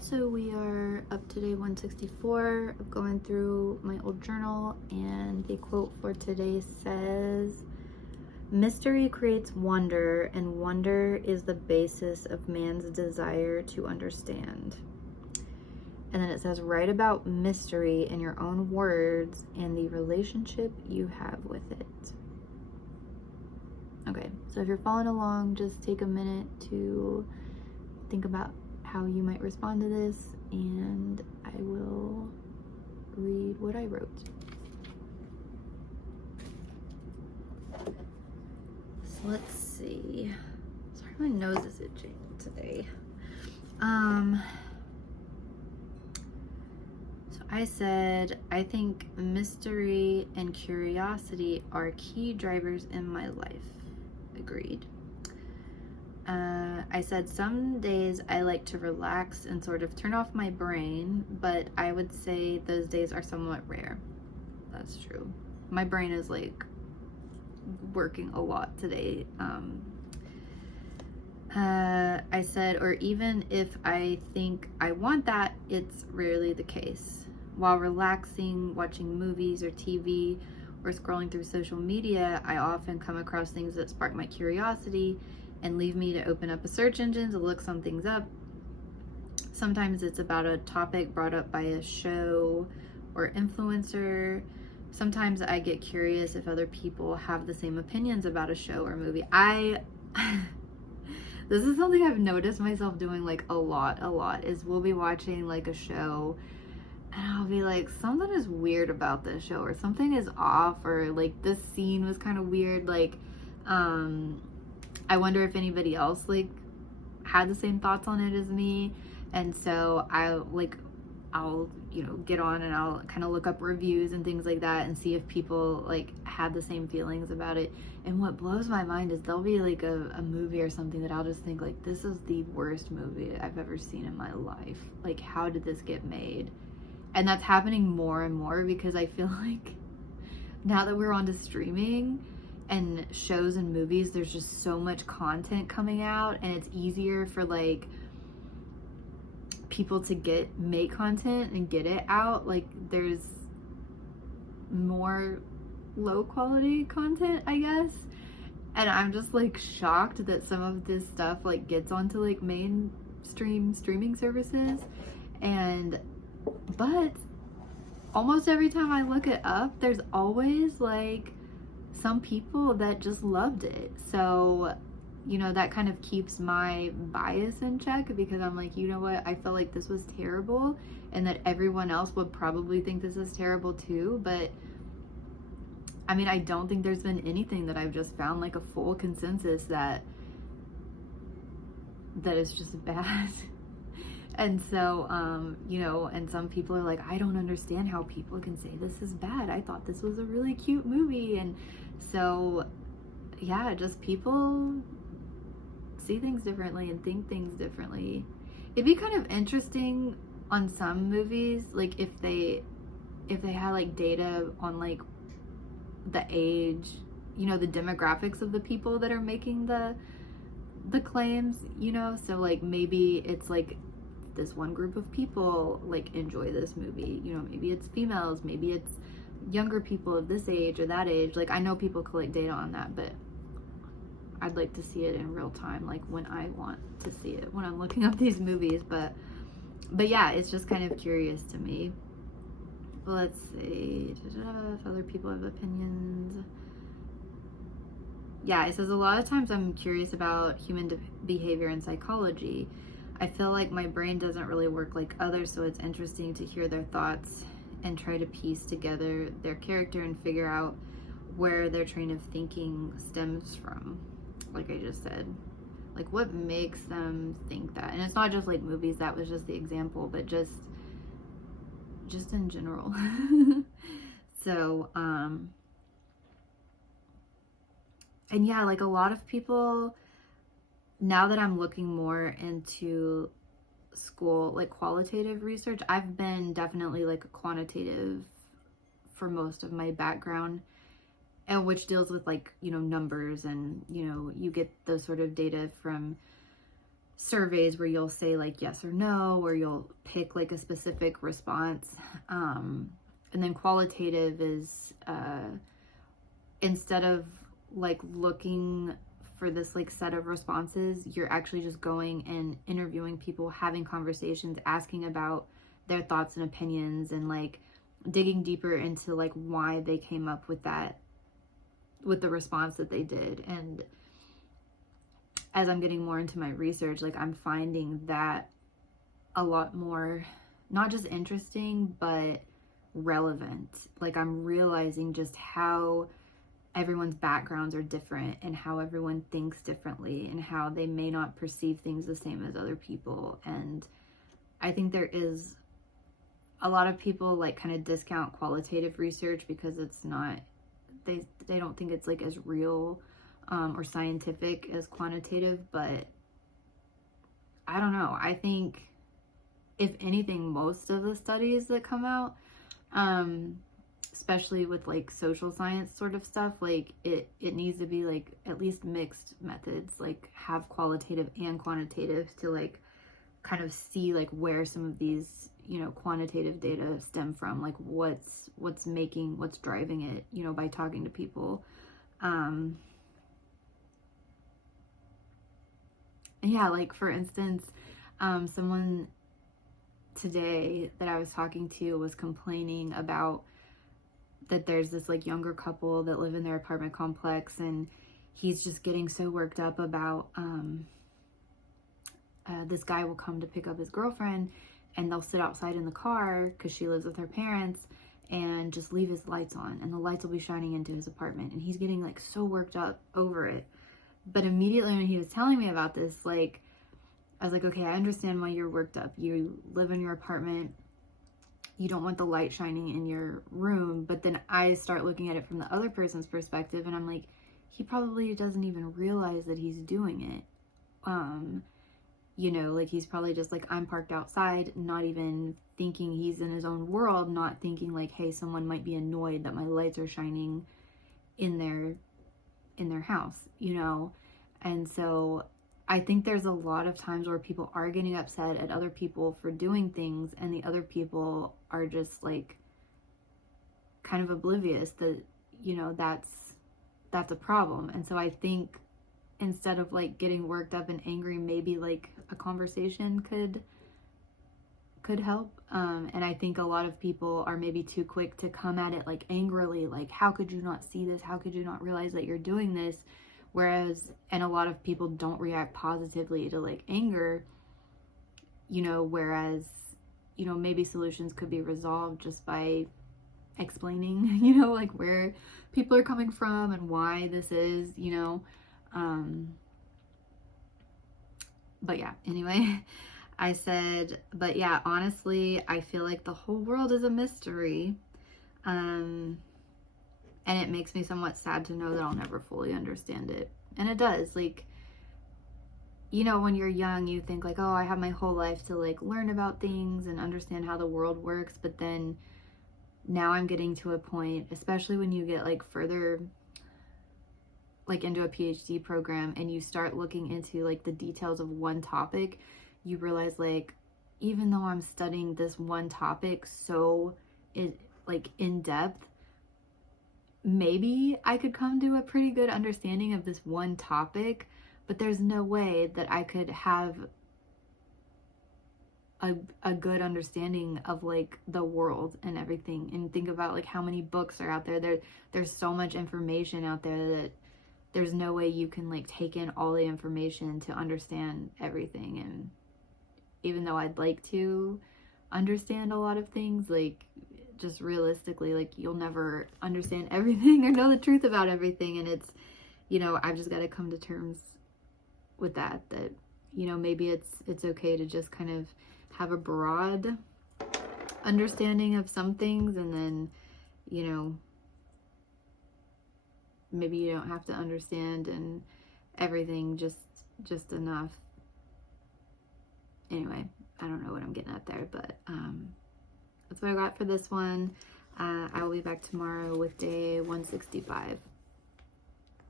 So we are up to day 164 of going through my old journal, and the quote for today says, "Mystery creates wonder, and wonder is the basis of man's desire to understand." And then it says, "Write about mystery in your own words and the relationship you have with it." Okay, so if you're following along, just take a minute to think about how you might respond to this, and I will read what I wrote. So let's see. Sorry, my nose is itching today. So I said, I think mystery and curiosity are key drivers in my life. Agreed. I said some days I like to relax and sort of turn off my brain, but I would say those days are somewhat rare. That's true. My brain is like working a lot today. I said, or even if I think I want that, it's rarely the case. While relaxing, watching movies or TV, or scrolling through social media, I often come across things that spark my curiosity and leave me to open up a search engine to look some things up. Sometimes it's about a topic brought up by a show or influencer. Sometimes I get curious if other people have the same opinions about a show or movie. This is something I've noticed myself doing like a lot, is we'll be watching like a show and I'll be like, something is weird about this show, or something is off, or like this scene was kind of weird. Like, I wonder if anybody else like had the same thoughts on it as me. And so I'll get on and I'll kind of look up reviews and things like that and see if people like have the same feelings about it. And what blows my mind is there'll be like a movie or something that I'll just think like, this is the worst movie I've ever seen in my life. Like, how did this get made? And that's happening more and more because I feel like now that we're onto streaming and shows and movies, there's just so much content coming out, and it's easier for like people to make content and get it out. Like, there's more low quality content, I guess. And I'm just like shocked that some of this stuff like gets onto like mainstream streaming services. But almost every time I look it up, there's always like some people that just loved it. So, that kind of keeps my bias in check, because I'm like, you know what? I felt like this was terrible and that everyone else would probably think this is terrible too. But I mean, I don't think there's been anything that I've just found like a full consensus that is just bad. And so, and some people are like, I don't understand how people can say this is bad. I thought this was a really cute movie. And so, yeah, just people see things differently and think things differently. It'd be kind of interesting on some movies, like if they had like data on like the age, the demographics of the people that are making the claims, so like maybe it's like this one group of people like enjoy this movie, maybe it's females, maybe it's younger people of this age or that age. Like, I know people collect data on that, but I'd like to see it in real time, like when I want to see it, when I'm looking up these movies. But yeah, it's just kind of curious to me. Let's see, if other people have opinions. Yeah, it says, a lot of times I'm curious about human behavior and psychology. I feel like my brain doesn't really work like others, so it's interesting to hear their thoughts and try to piece together their character and figure out where their train of thinking stems from. Like I just said, like what makes them think that. And it's not just like movies, that was just the example, but just in general. So, and yeah, like a lot of people, now that I'm looking more into school, like qualitative research, I've been definitely like a quantitative for most of my background, and which deals with like, numbers, and, you get those sort of data from surveys where you'll say like yes or no, or you'll pick like a specific response. And then qualitative is instead of like looking for this like set of responses, you're actually just going and interviewing people, having conversations, asking about their thoughts and opinions, and like digging deeper into like why they came up with that, with the response that they did. And as I'm getting more into my research, like I'm finding that a lot more, not just interesting, but relevant. Like I'm realizing just how everyone's backgrounds are different, and how everyone thinks differently, and how they may not perceive things the same as other people. And I think there is a lot of people like kind of discount qualitative research because it's not, they don't think it's like as real or scientific as quantitative. But I don't know, I think if anything, most of the studies that come out, especially with like social science sort of stuff, like it needs to be like at least mixed methods, like have qualitative and quantitative, to like kind of see like where some of these, you know, quantitative data stem from, like what's driving it, you know, by talking to people. And yeah, like for instance, someone today that I was talking to was complaining about that there's this like younger couple that live in their apartment complex, and he's just getting so worked up about this guy will come to pick up his girlfriend, and they'll sit outside in the car because she lives with her parents, and just leave his lights on, and the lights will be shining into his apartment, and he's getting like so worked up over it. But immediately when he was telling me about this, like I was like, okay, I understand why you're worked up. You live in your apartment, you don't want the light shining in your room. But then I start looking at it from the other person's perspective, and I'm like, he probably doesn't even realize that he's doing it. You know, like he's probably just like, I'm parked outside, not even thinking he's in his own world, not thinking like, hey, someone might be annoyed that my lights are shining in their house, you know. And so I think there's a lot of times where people are getting upset at other people for doing things, and the other people are just like kind of oblivious that, you know, that's a problem. And so I think instead of like getting worked up and angry, maybe like a conversation could help. And I think a lot of people are maybe too quick to come at it like angrily, like how could you not see this, how could you not realize that you're doing this. Whereas, and a lot of people don't react positively to like anger, you know, whereas, you know, maybe solutions could be resolved just by explaining, you know, like where people are coming from and why this is, you know. But yeah, anyway, I said, but yeah, honestly, I feel like the whole world is a mystery. And it makes me somewhat sad to know that I'll never fully understand it. And it does, like, you know, when you're young, you think like, oh, I have my whole life to like learn about things and understand how the world works. But then now I'm getting to a point, especially when you get like further like into a PhD program and you start looking into like the details of one topic, you realize like, even though I'm studying this one topic so in depth, maybe I could come to a pretty good understanding of this one topic, but there's no way that I could have a good understanding of like the world and everything. And think about like how many books are out there. There's so much information out there that there's no way you can like take in all the information to understand everything. And even though I'd like to understand a lot of things, like just realistically, like you'll never understand everything or know the truth about everything. And it's, you know, I've just got to come to terms with that, you know, maybe it's okay to just kind of have a broad understanding of some things, and then, you know, maybe you don't have to understand and everything, just enough. Anyway, I don't know what I'm getting at there, but that's what I got for this one. I will be back tomorrow with day 165.